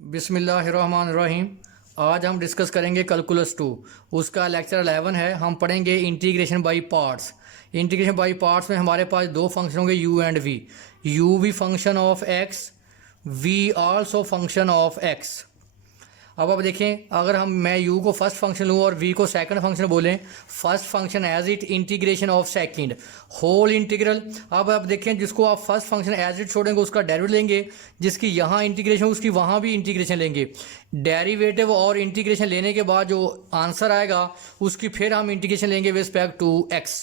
बिस्मिल्लाहिर्रहमानिर्रहीम। आज हम डिस्कस करेंगे कैलकुलस 2। उसका लेक्चर 11 है। हम पढ़ेंगे integration by parts. Integration by parts में हमारे पास दो फंक्शन होंगे, u एंड v। u भी function of x, v also function of x। अब आप देखें, अगर मैं u को फर्स्ट फंक्शन लूँ और v को सेकंड फंक्शन बोलें, first function as it integration of second whole integral. अब आप देखें, जिसको आप फर्स्ट फंक्शन एज इट छोड़ेंगे उसका डेरिवेटिव लेंगे, जिसकी यहाँ इंटीग्रेशन उसकी वहाँ भी इंटीग्रेशन लेंगे। डेरिवेटिव और इंटीग्रेशन लेने के बाद जो आंसर आएगा उसकी फिर हम इंटीग्रेशन लेंगे विद रिस्पेक्ट टू x।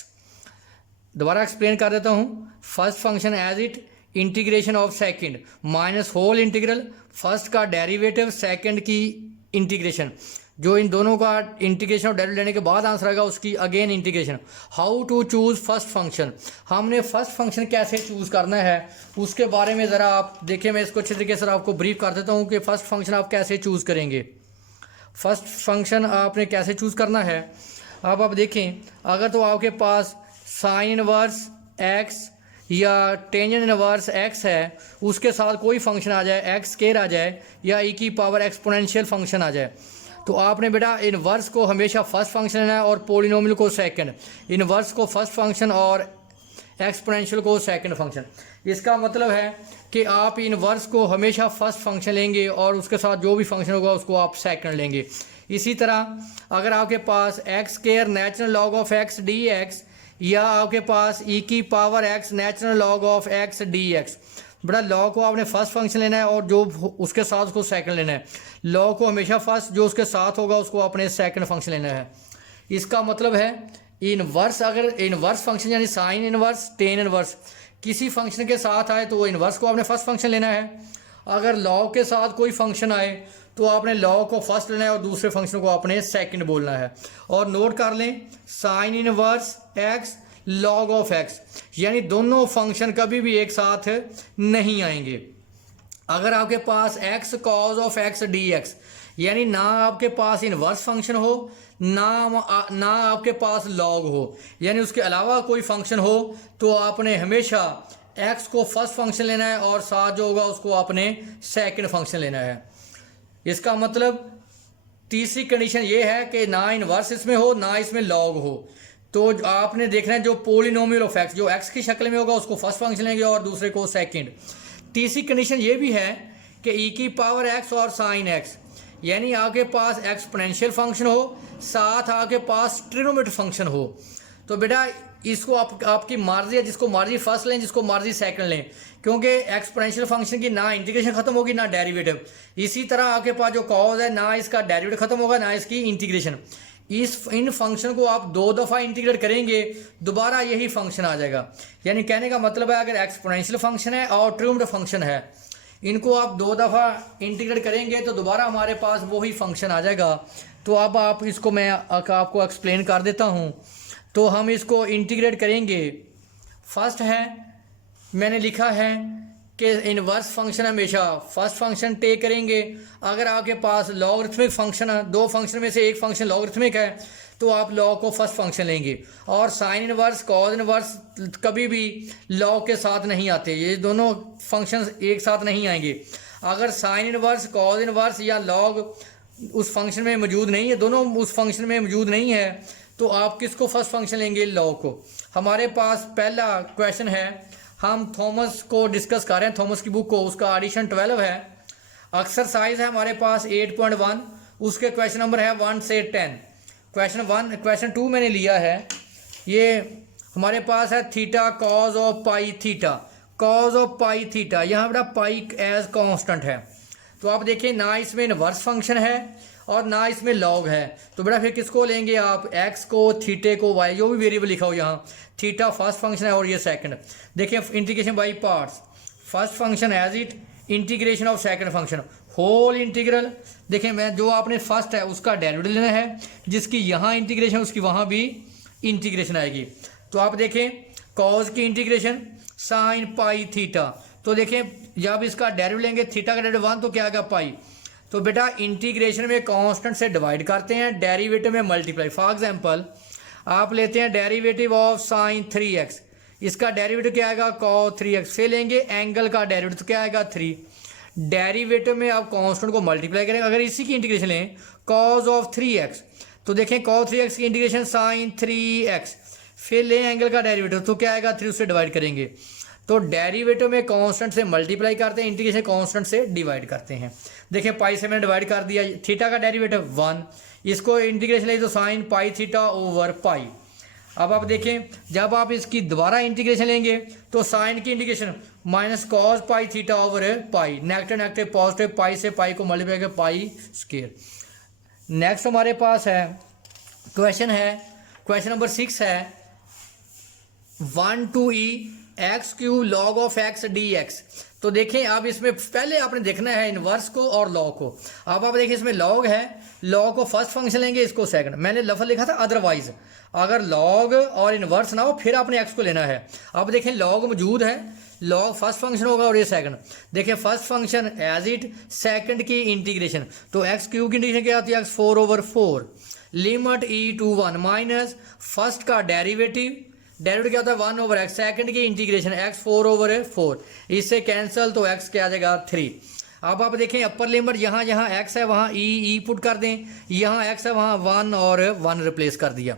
दोबारा एक्सप्लेन कर देता हूँ। First function as it integration of second minus whole integral, first का डेरिवेटिव सेकंड की इंटीग्रेशन, जो इन दोनों का इंटीग्रेशन और डेरिवेटिव लेने के बाद आंसर आएगा उसकी again integration. How to choose first function, हमने फर्स्ट फंक्शन कैसे चूज करना है उसके बारे में ज़रा आप देखिए। मैं इसको अच्छे तरीके से आपको ब्रीफ कर देता हूँ कि फर्स्ट फंक्शन आप कैसे चूज़ करेंगे। फर्स्ट फंक्शन आपने कैसे चूज़ करना है। अब आप देखें, अगर तो आपके पास साइन इनवर्स एक्स या टेंजेंट इनवर्स एक्स है, उसके साथ कोई फंक्शन आ जाए, एक्स स्क्वायर आ जाए या ई की पावर एक्सपोनेंशियल फंक्शन आ जाए, तो आपने बेटा इनवर्स को हमेशा फर्स्ट फंक्शन लेना है और पोलिनोमियल को सेकंड। इनवर्स को फर्स्ट फंक्शन और एक्सपोनेंशियल को सेकंड फंक्शन। इसका मतलब है कि आप इनवर्स को हमेशा फर्स्ट फंक्शन लेंगे और उसके साथ जो भी फंक्शन होगा उसको आप सेकंड लेंगे। इसी तरह अगर आपके पास x square natural log of x d x या आपके पास ई की power x natural log of x d x, बड़ा लॉग को आपने फर्स्ट फंक्शन लेना है और जो उसके साथ उसको सेकंड लेना है। लॉग को हमेशा फर्स्ट, जो उसके साथ होगा उसको आपने सेकंड फंक्शन लेना है। इसका मतलब है इनवर्स, अगर इनवर्स फंक्शन यानी साइन इनवर्स टेन इनवर्स किसी फंक्शन के साथ आए तो वो इनवर्स को आपने फर्स्ट फंक्शन लेना है। अगर लॉग के साथ कोई फंक्शन आए तो आपने लॉग को फर्स्ट लेना है और दूसरे फंक्शन को आपने सेकंड बोलना है। और नोट कर लें, sine inverse x log of x, यानी दोनों फंक्शन कभी भी एक साथ नहीं आएंगे। अगर आपके पास x cos of x d x, यानी ना आपके पास इनवर्स फंक्शन हो ना आपके पास लॉग हो, यानी उसके अलावा कोई फंक्शन हो, तो आपने हमेशा एक्स को फर्स्ट फंक्शन लेना है और साथ जो होगा उसको आपने सेकंड फंक्शन लेना है। इसका मतलब तीसरी कंडीशन ये है कि ना इनवर्स इसमें हो ना इसमें लॉग हो, तो आपने देखना है जो पोलिनोमियल ऑफ एक्स जो एक्स की शक्ल में होगा उसको फर्स्ट फंक्शन लेंगे और दूसरे को सेकंड। तीसरी कंडीशन ये भी है कि ई की पावर एक्स और साइन एक्स, यानी आपके पास एक्सपोनेंशियल फंक्शन हो साथ आपके पास ट्रिग्नोमेट्रिक फंक्शन हो, तो बेटा इसको आपकी मर्जी है, जिसको मर्जी फर्स्ट लें जिसको मर्जी सेकंड लें, क्योंकि एक्सपोनेंशियल फंक्शन की ना इंटीग्रेशन खत्म होगी ना डेरिवेटिव। इसी तरह आपके पास जो कॉज है ना इसका डेरिवेटिव खत्म होगा ना इसकी इंटीग्रेशन। इन फंक्शन को आप दो दफ़ा इंटीग्रेट करेंगे दोबारा यही फंक्शन आ जाएगा। यानी कहने का मतलब है, अगर एक्सपोनेंशियल फंक्शन है और ट्रिग्नोमेट्रिक फंक्शन है, इनको आप दो दफ़ा इंटीग्रेट करेंगे तो दोबारा हमारे पास वही फंक्शन आ जाएगा। तो अब आप इसको मैं आपको एक्सप्लेन कर देता हूँ। तो हम इसको इंटीग्रेट करेंगे। फर्स्ट है, मैंने लिखा है कि इनवर्स फंक्शन हमेशा फर्स्ट फंक्शन टेक करेंगे। अगर आपके पास लॉगरिथमिक फंक्शन है, दो फंक्शन में से एक फंक्शन लॉगरिथमिक है, तो आप लॉग को फर्स्ट फंक्शन लेंगे। और साइन इनवर्स कॉज इनवर्स कभी भी लॉग के साथ नहीं आते, ये दोनों फंक्शन एक साथ नहीं आएंगे। अगर साइन इनवर्स कॉज इनवर्स या लॉग उस फंक्शन में मौजूद नहीं है, दोनों उस फंक्शन में मौजूद नहीं है, तो आप किसको फर्स्ट फंक्शन लेंगे? लॉग को। हमारे पास पहला क्वेश्चन है, हम थॉमस को डिस्कस कर रहे हैं, थॉमस की बुक को, उसका एडिशन 12 है। एक्सरसाइज है हमारे पास 8.1, उसके क्वेश्चन नंबर है 1 से 10। क्वेश्चन 2 मैंने लिया है, ये हमारे पास है theta cause of pi theta, cause of pi theta, यहाँ बेटा पाई एज कांस्टेंट है। तो आप देखिए ना इसमें इनवर्स फंक्शन है और ना इसमें लॉग है, तो बेटा फिर किसको लेंगे आप? एक्स को, थीटे को, वाई, जो भी वेरिएबल लिखा हो यहाँ, थीटा फर्स्ट फंक्शन है और ये सेकंड। देखिए integration by parts, first function as it integration of second function whole integral. देखिए मैं जो आपने फर्स्ट है उसका डेरिवेटिव लेना है, जिसकी यहाँ इंटीग्रेशन उसकी वहाँ भी इंटीग्रेशन आएगी। तो आप देखें कॉज की इंटीग्रेशन साइन पाई थीटा, तो देखें जब इसका डेरिवेटिव लेंगे थीटा का डेरिवेटिव 1 तो क्या आएगा? पाई। तो बेटा इंटीग्रेशन में कांस्टेंट से डिवाइड करते हैं, डेरिवेटिव में मल्टीप्लाई। फॉर एग्जांपल आप लेते हैं डेरिवेटिव ऑफ साइन 3x, इसका डेरिवेटिव क्या आएगा? cos 3x। फिर लेंगे एंगल का डेरिवेटिव, तो क्या आएगा? 3। डेरिवेटिव में आप कांस्टेंट को मल्टीप्लाई करेंगे। अगर इसी की इंटीग्रेशन लें कॉज ऑफ 3x, तो देखें कॉस 3x की इंटीग्रेशन साइन 3x, फिर लें एंगल का डेरिवेटिव तो क्या आएगा 3 उससे डिवाइड करेंगे। तो डेरिवेटिव में कांस्टेंट से मल्टीप्लाई करते हैं, इंटीग्रेशन कांस्टेंट से डिवाइड करते हैं। देखिए पाई से मैंने डिवाइड कर दिया, थीटा का डेरिवेटिव 1, इसको इंटीग्रेशन ले तो साइन पाई थीटा ओवर पाई। अब आप देखें जब आप इसकी दोबारा इंटीग्रेशन लेंगे तो साइन की integration minus cos pi theta over pi, negative negative positive, pi से पाई को मल्टीप्लाई कर पाई स्क्वायर। नेक्स्ट हमारे पास है क्वेश्चन नंबर 6 है 1 to e x cube log of x d x. तो देखें अब इसमें पहले आपने देखना है इनवर्स को और लॉग को। अब आप देखिए इसमें लॉग है, लॉग को फर्स्ट फंक्शन लेंगे, इसको सेकंड। मैंने लफ्ज़ लिखा था अदरवाइज, अगर लॉग और इनवर्स ना हो फिर आपने एक्स को लेना है। अब देखें लॉग मौजूद है, लॉग फर्स्ट फंक्शन होगा और ये सेकंड। देखिए first function as it, second की इंटीग्रेशन, तो एक्स क्यूब की इंटीग्रेशन क्या होती है x 4/4 limit e to 1 minus first का डेरिवेटिव क्या होता है 1/x, सेकंड की इंटीग्रेशन x 4/4, इससे कैंसिल तो x क्या आ जाएगा 3। अब आप देखें अपर लिमिट यहाँ जहाँ x है वहाँ e पुट कर दें, यहाँ x है वहाँ 1 और 1 रिप्लेस कर दिया।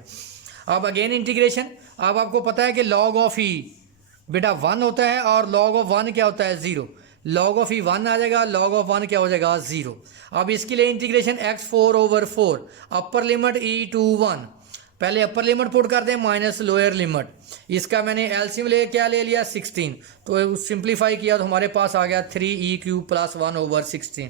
अब अगेन इंटीग्रेशन, अब आपको पता है कि log ऑफ e बेटा 1 होता है और log ऑफ 1 क्या होता है 0, log ऑफ e 1 आ जाएगा, log ऑफ 1 क्या हो जाएगा 0। अब इसके लिए integration x 4/4 upper limit e to 1, पहले अपर लिमिट पुट कर दें माइनस लोअर लिमिट, इसका मैंने एलसीएम क्या ले लिया 16, तो सिंप्लीफाई किया तो हमारे पास आ गया 3e³ + 1/16।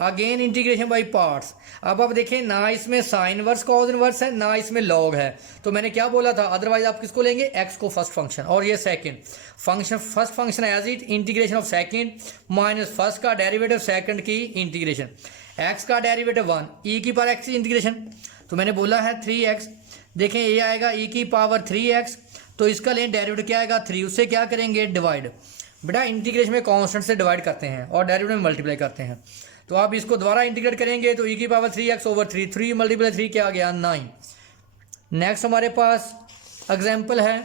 Again integration by parts. अब आप देखें ना इसमें साइन इनवर्स कॉज इनवर्स है ना इसमें लॉग है, तो मैंने क्या बोला था अदरवाइज आप किसको लेंगे एक्स को फर्स्ट फंक्शन और ये second function. First function as it integration of second minus first का डेरिवेटिव सेकंड की इंटीग्रेशन, एक्स का डेरिवेटिव 1 e³ की इंटीग्रेशन, तो मैंने बोला है 3x। देखें ये आएगा e³ 3x, तो इसका लें डेरिवेटिव क्या आएगा 3, उससे क्या करेंगे डिवाइड। बेटा इंटीग्रेशन में कांस्टेंट से डिवाइड करते हैं और डेरिवेटिव में मल्टीप्लाई करते हैं, तो आप इसको दोबारा इंटीग्रेट करेंगे तो e³ 3x/3, 3 × 3 क्या आ गया 9। नेक्स्ट हमारे पास एग्जाम्पल है,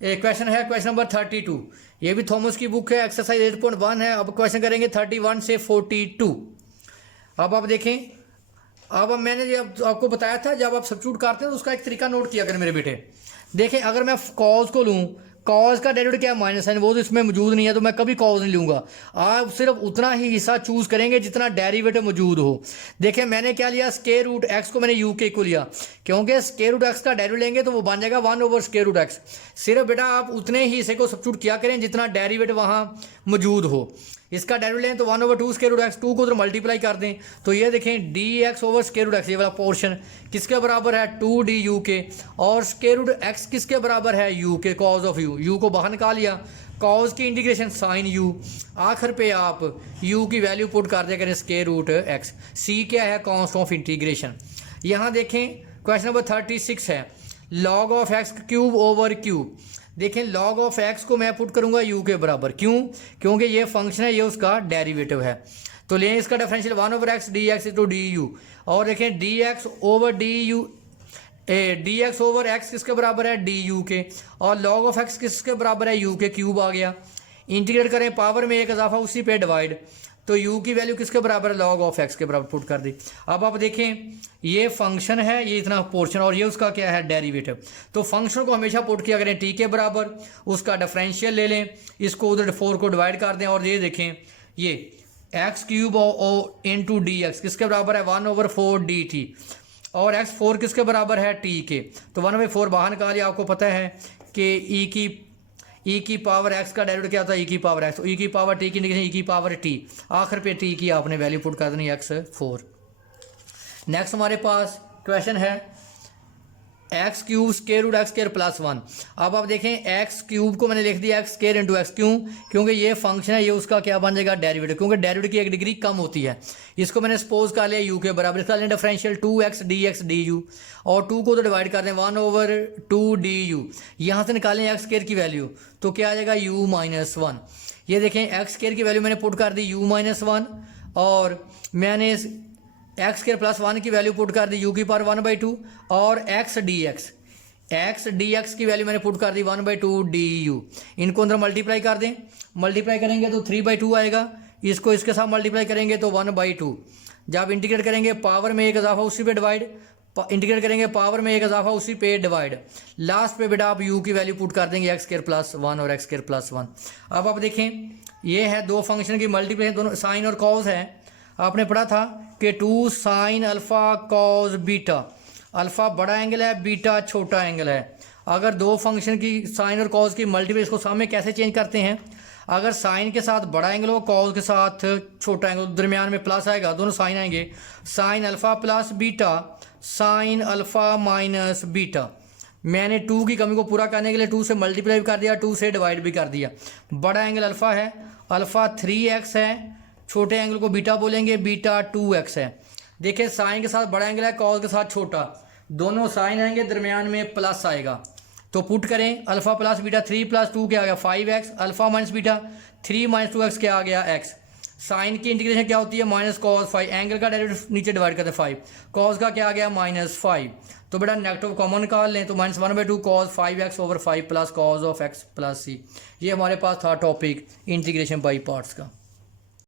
क्वेश्चन है क्वेश्चन नंबर 32, ये भी थॉमस की बुक है, एक्सरसाइज 8.1 है। अब क्वेश्चन करेंगे 31 से 42। अब आप देखें, अब मैंने जब आपको बताया था जब आप सब्स्टिट्यूट करते हैं तो उसका एक तरीका नोट किया करें मेरे बेटे। देखें अगर मैं कॉज को लूँ, कॉज का डेरिवेटिव क्या है माइनस साइन, वो तो इसमें मौजूद नहीं है तो मैं कभी कॉज नहीं लूँगा। आप सिर्फ उतना ही हिस्सा चूज़ करेंगे जितना डेरिवेटिव मौजूद हो। देखें मैंने क्या लिया स्क्वायर रूट एक्स को मैंने यू के को लिया, क्योंकि स्क्वायर रूट एक्स का डेरिवेटिव लेंगे तो वो बन जाएगा 1/√x। सिर्फ बेटा आप उतने ही हिस्से को सब्स्टिट्यूट किया करें जितना डेरिवेटिव वहाँ मौजूद हो। इसका डेरिवेटिव लें तो 1/2 स्क्वायर रूट एक्स, 2 को उधर मल्टीप्लाई कर दें तो ये देखें dx over square root x, ये वाला पोर्शन किसके बराबर है 2du के, और स्क्वायर रूट एक्स किसके बराबर है u के, कॉज ऑफ u को बाहर निकाल लिया, कॉज की इंटीग्रेशन साइन u, आखिर पे आप u की वैल्यू पुट कर दिया करें स्क्वायर रूट एक्स। c क्या है कांस्टेंट ऑफ इंटीग्रेशन। यहाँ देखें क्वेश्चन नंबर 36 है log ऑफ x³ देखें log ऑफ x को मैं पुट करूंगा u के बराबर, क्यों, क्योंकि ये फंक्शन है, ये उसका डेरिवेटिव है, तो लें इसका डिफरेंशियल 1/x dx * du, और देखें dx ओवर x किसके बराबर है du के, और log ऑफ x किसके बराबर है u के क्यूब आ गया। इंटीग्रेट करें पावर में एक इजाफा उसी पे डिवाइड, तो u की वैल्यू किसके बराबर है log ऑफ x के बराबर पुट कर दी। अब आप देखें ये फंक्शन है, ये इतना पोर्शन और ये उसका क्या है डेरिवेटिव, तो फंक्शन को हमेशा पुट किया करें t के बराबर, उसका डिफरेंशियल ले लें, इसको उधर 4 को डिवाइड कर दें, और ये देखें ये x³ इंटू dx किसके बराबर है 1/4 dt, और x4 किसके बराबर है t के, तो 1/4 बाहर निकालिए। आपको पता है कि e³ x का डेरिवेटिव क्या होता है e³ x, तो e³ t की इंटीग्रेशन e⁻t, आखिर पे t की आपने वैल्यू पुट कर देनी x4। नेक्स्ट हमारे पास क्वेश्चन है x³ स्क्वायर रूट x² + 1। अब आप देखें x³ को मैंने लिख दिया x² × x, क्यों, क्योंकि ये फंक्शन है, ये उसका क्या बन जाएगा डेरिवेटिव, क्योंकि डेरिवेटिव की एक डिग्री कम होती है। इसको मैंने सपोज कर लिया u के बराबर, इसका लें डिफरेंशियल 2x dx du, और 2 को तो डिवाइड कर दें 1/2 du, यहाँ से निकालें x² की वैल्यू तो क्या आ जाएगा u-1। ये देखें x² की वैल्यू मैंने पुट कर दी u-1, और मैंने x² + 1 की वैल्यू पुट कर दी u⁻1/2, और x dx की वैल्यू मैंने पुट कर दी 1/2 du। इनको अंदर मल्टीप्लाई कर दें, मल्टीप्लाई करेंगे तो 3/2 आएगा, इसको इसके साथ मल्टीप्लाई करेंगे तो 1/2। जब इंटीग्रेट करेंगे पावर में एक इजाफा उसी पे डिवाइड, इंटीग्रेट करेंगे पावर में एक इजाफा उसी पे डिवाइड, लास्ट पे बेटा आप u की वैल्यू पुट कर देंगे x² + 1 और x²+1। अब आप देखें ये है दो फंक्शन की मल्टीप्लिकेशन, दोनों साइन और कॉज है। आपने पढ़ा था कि 2 sin alpha cos beta, alpha बड़ा एंगल है, बीटा छोटा एंगल है। अगर दो फंक्शन की साइन और कॉज की मल्टीप्लिकेशन को सामने कैसे चेंज करते हैं, अगर साइन के साथ बड़ा एंगल हो, कॉज के साथ छोटा एंगल, दरमियान में प्लस आएगा, दोनों साइन आएंगे, sine alpha plus beta, sine alpha minus beta. मैंने 2 की कमी को पूरा करने के लिए 2 से मल्टीप्लाई भी कर दिया, 2 से डिवाइड भी कर दिया। बड़ा एंगल अल्फ़ा है, अल्फ़ा 3x है, छोटे एंगल को बीटा बोलेंगे, बीटा 2x है। देखिए साइन के साथ बड़ा एंगल है, कॉस के साथ छोटा, दोनों साइन आएंगे, दरमियान में प्लस आएगा। तो पुट करें अल्फ़ा प्लस बीटा, 3 + 2 क्या आ गया 5x, alpha minus beta 3 - 2x क्या आ गया x। साइन की इंटीग्रेशन क्या होती है -cos5, एंगल का डेरिवेटिव नीचे डिवाइड करते हैं 5, कॉस का क्या आ गया -5। तो बेटा नेगेटिव कॉमन निकाल लें तो -1/2 cos 5x/5 + cos of x + c। ये हमारे पास था टॉपिक इंटीग्रेशन बाई पार्ट्स का।